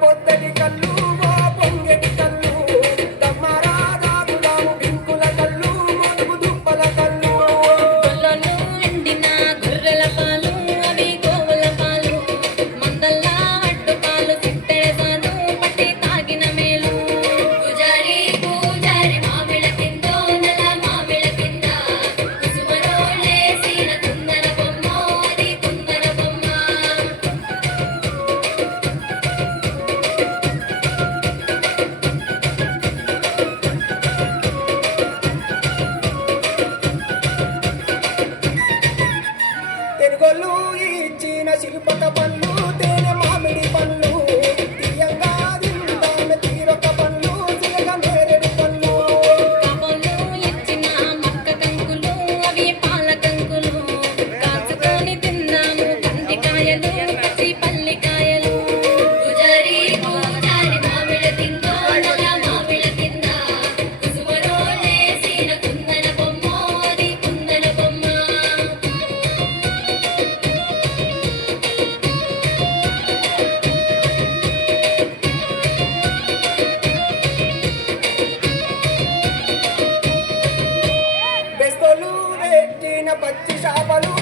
పొద్దటి కళ్ళు ఓ పొంగటి కళ్ళు దమ్మరాజాగుదాము బింకుల కళ్ళు మనుగు దుప్పల కళ్ళు గొల్లలు ఎండిన గొర్రెల పాలు అవి గోవుల పాలు మందల్లా అట్టు పాలు సిట్టేసాను పట్టి తాగిన మేలు పూజారి పూజారి మామిళ్ళ కిందో నల్ల మామిళ్ళ కింద కుసుమరోళ్ళేసిన కుందన బొమ్మ అది కుందన బొమ్మ తెనుగొల్లు ఇచ్చిన శిల్పక పళ్ళు తేనె మామిడి పళ్ళు తీయంగా తిందామె తీరొక పళ్ళు తిరగ నేరేడు పళ్ళు కాపోలు ఇచ్చిన మక్క కంకులు అవి పాల కంకులు కాచుకొని తిన్నాము కందికాయలు పచ్చి పల్లికాయలు పూజారి పూజారి మామిళ్ళ తిందో నల్ల మామిళ్ళ కింద కుసుమరోళ్ళేసిన కుందన బొమ్మ అది కుందన బొమ్మ బెస్తలు పెట్టిన పచ్చి చేపలు